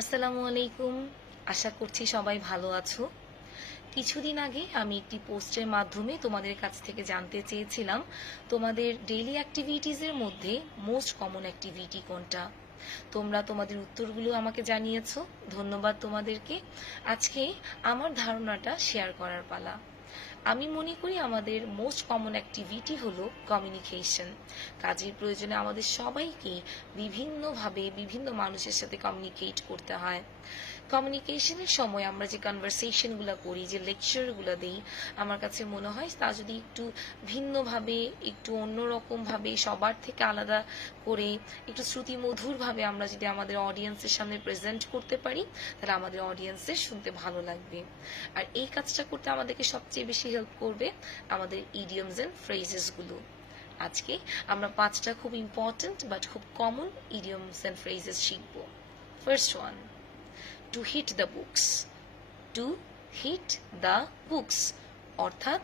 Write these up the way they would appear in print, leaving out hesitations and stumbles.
আসসালামু আলাইকুম। আশা করছি সবাই ভালো আছো। কিছুদিন আগে আমি একটি পোস্টের মাধ্যমে তোমাদের কাছ থেকে জানতে চেয়েছিলাম তোমাদের ডেইলি অ্যাক্টিভিটিসের মধ্যে মোস্ট কমন অ্যাক্টিভিটি কোনটা। তোমরা তোমাদের উত্তরগুলো আমাকে জানিয়েছো, ধন্যবাদ তোমাদেরকে। আজকে আমার ধারণাটা শেয়ার করার পালা। আমি মনে করি আমাদের মোস্ট কমন অ্যাক্টিভিটি হলো কমিউনিকেশন। কাজের প্রয়োজনে আমাদের সবাইকে বিভিন্নভাবে বিভিন্ন মানুষের সাথে কমিউনিকেট করতে হয়। কমিউনিকেশনের সময় আমরা যে কনভারসেশনগুলো করি, যে লেকচারগুলো দিই, আমার কাছে মনে হয় তা যদি একটু ভিন্নভাবে, একটু অন্যরকমভাবে, সবার থেকে আলাদা করে, একটু শ্রুতিমধুরভাবে আমরা যদি আমাদের অডিয়েন্সের সামনে প্রেজেন্ট করতে পারি, তাহলে আমাদের অডিয়েন্সের শুনতে ভালো লাগবে। আর এই কাজটা করতে আমাদেরকে সবচেয়ে বেশি হেল্প করবে আমাদের ইডিয়মস অ্যান্ড ফ্রেজেসগুলো। আজকে আমরা 5টা খুব ইম্পর্ট্যান্ট বাট খুব কমন ইডিয়মস অ্যান্ড ফ্রেজেস শিখব। First one, to hit the books. To hit the books অর্থাৎ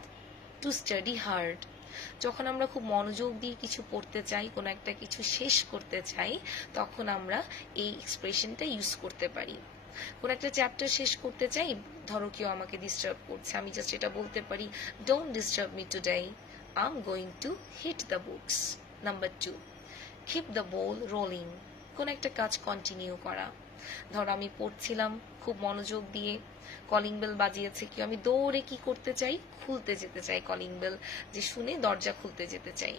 টু স্টাডি হার্ড। যখন আমরা খুব মনোযোগ দিয়ে কিছু পড়তে চাই, কোনো একটা কিছু শেষ করতে চাই, তখন আমরা এই এক্সপ্রেশনটা ইউজ করতে পারি। কোনো একটা চ্যাপ্টার শেষ করতে চাই, ধরো কেউ আমাকে ডিস্টার্ব করছে, আমি জাস্ট এটা বলতে পারি, don't disturb me today, I am going to hit the books. Number 2, keep the ball rolling. কোন একটা কাজ কন্টিনিউ করা। ধরো আমি পড়ছিলাম খুব মনোযোগ দিয়ে, কলিং বেল বাজিয়েছে, কি আমি দৌড়ে কি করতে চাই, খুলতে যেতে চাই, কলিং বেল যে শুনে দরজা খুলতে যেতে চাই।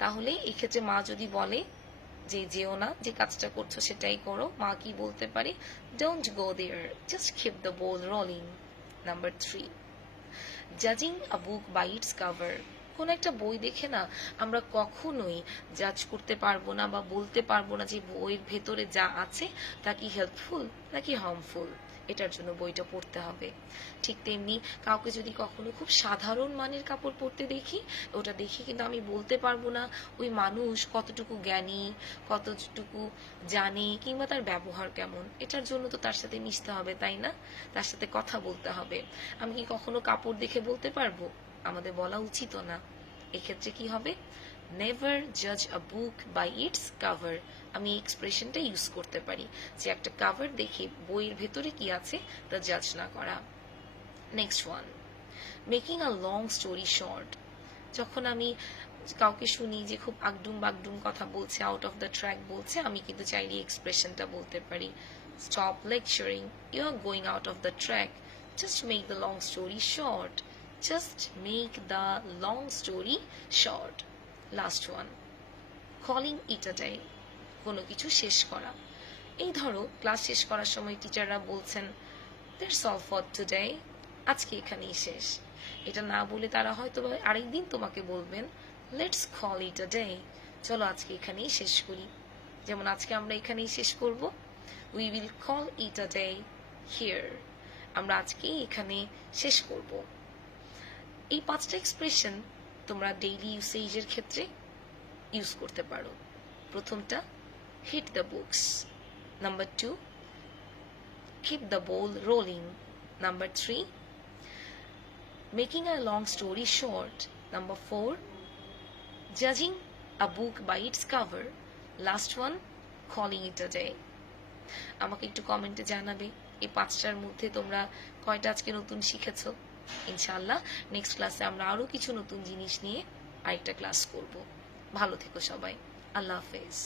তাহলে এক্ষেত্রে মা যদি বলে যে যেও না, যে কাজটা করছো সেটাই করো, মা কি বলতে পারে, don't go there, just keep the ball rolling. Number 3, জাজিং a book by its cover. কোন একটা বই দেখে না আমরা কখনোই জাজ করতে পারবো না বা বলতে পারবো না যে বইয়ের ভেতরে যা আছে তা কি হেল্পফুল নাকি হার্মফুল, এটার জন্য বইটা পড়তে হবে। ঠিক তেমনি কাউকে যদি কখনো খুব সাধারণ মানের কাপড় পরতে দেখি, ওটা দেখে কিন্তু আমি বলতে পারবো না ওই মানুষ কতটুকু জ্ঞানী, কতটুকু জানে, কিংবা তার ব্যবহার কেমন। এটার জন্য তো তার সাথে মিশতে হবে, তাই না? তার সাথে কথা বলতে হবে। আমি কি কখনো কাপড় দেখে বলতে পারবো? আমাদের বলা উচিত না। এক্ষেত্রে কি হবে, নেভার জাজ আ বুক বাই ইটস কাভার। আমি এই এক্সপ্রেশনটা ইউজ করতে পারি যে একটা কাভার দেখে বইয়ের ভেতরে কি আছে তা জাজ না করা। Next one, making a long story short. যখন আমি কাউকে শুনি যে খুব আগডুম বাগডুম কথা বলছে, আউট অফ দ্য ট্র্যাক বলছে, আমি কিন্তু চাইলে এক্সপ্রেশনটা বলতে পারি, stop lecturing, you are going out of the track, just make the long story short. Just make the long story short. Last one, calling it a day. কোনো কিছু শেষ করা। এই ধরো ক্লাস শেষ করার সময় টিচাররা বলছেন, দ্যাটস অল ফর টুডে, আজকে এখানেই শেষ। এটা না বলে তারা হয়তো আরেকদিন তোমাকে বলবেন, let's call it a day, চলো আজকে এখানেই শেষ করি। যেমন আজকে আমরা এখানেই শেষ করব, we will call it a day here, আমরা আজকেই এখানে শেষ করব। এই 5টা এক্সপ্রেশন তোমরা ডেইলি ইউসেজের ক্ষেত্রে ইউজ করতে পারো। প্রথমটা, hit the books. Number 2, keep the ball rolling. Number 3, making a long story short. Number 4, judging a book by its cover. Last one, calling it a day. আমাকে একটু কমেন্টে জানাবে এই 5টার মধ্যে তোমরা কয়টা আজকে নতুন শিখেছো। ইনশাআল্লাহ নেক্সট ক্লাসে আমরা আরো কিছু নতুন জিনিস নিয়ে আরেকটা ক্লাস করব। ভালো থেকো সবাই, আল্লাহ হাফেজ।